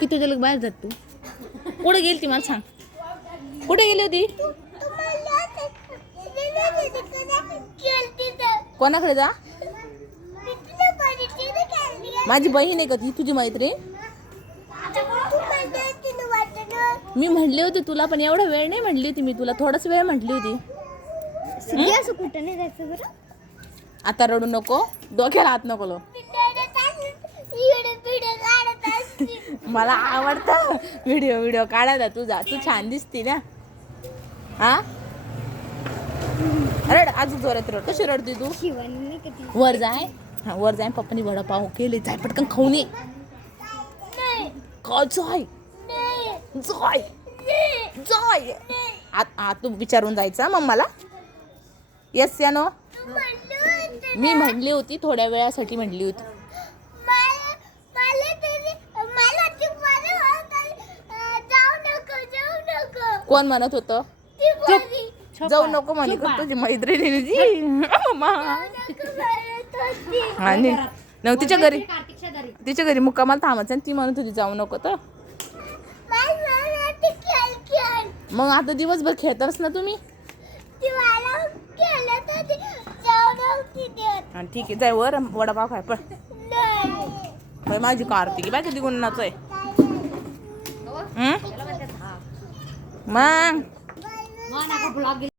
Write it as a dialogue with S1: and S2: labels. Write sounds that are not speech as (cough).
S1: किती दिलं बाहेर जात तू? कुठे गेली ती मला सांग. कुठे गेली होती? कोणाकडे जा? माझी बहीण आहे का ती? तुझी मैत्रीण? मी म्हणली होती तुला पण एवढा वेळ नाही म्हणली होती मी तुला. थोडाच वेळ म्हटली होती.
S2: असं कुठं नाही जायचं बरं?
S1: आता रडू नको. डोक्याला हात नको. (laughs) मला आवडतं. व्हिडिओ व्हिडिओ काढायला तुझा. तू छान दिसती ना. हा? रड अजून जोरात रड. कशी रडती तू? वर जाय. हा वर जाय. पप्पानी वडापाव केले. जाय पटकन खाऊन ये. जाय. जाय. जाय. आत तू विचारून जायचा मम्माला? येस या नो. मी म्हणली होती थोड्या वेळासाठी म्हणली होती. कोण म्हणत होतं? जाऊ नको म्हणे तुझी मैत्रिणी जी. आणि न तिच्या घरी. तिच्या घरी मुक्कामाला थांबायचं आणि ती म्हणत होती जाऊ नको तर. मग आता दिवसभर खेळताच ना तुम्ही? ठीक आहे. जाय वर वडापाव खाय पण माझी कार्तिकी बाय किती गुन्हाचं आहे? हं? मग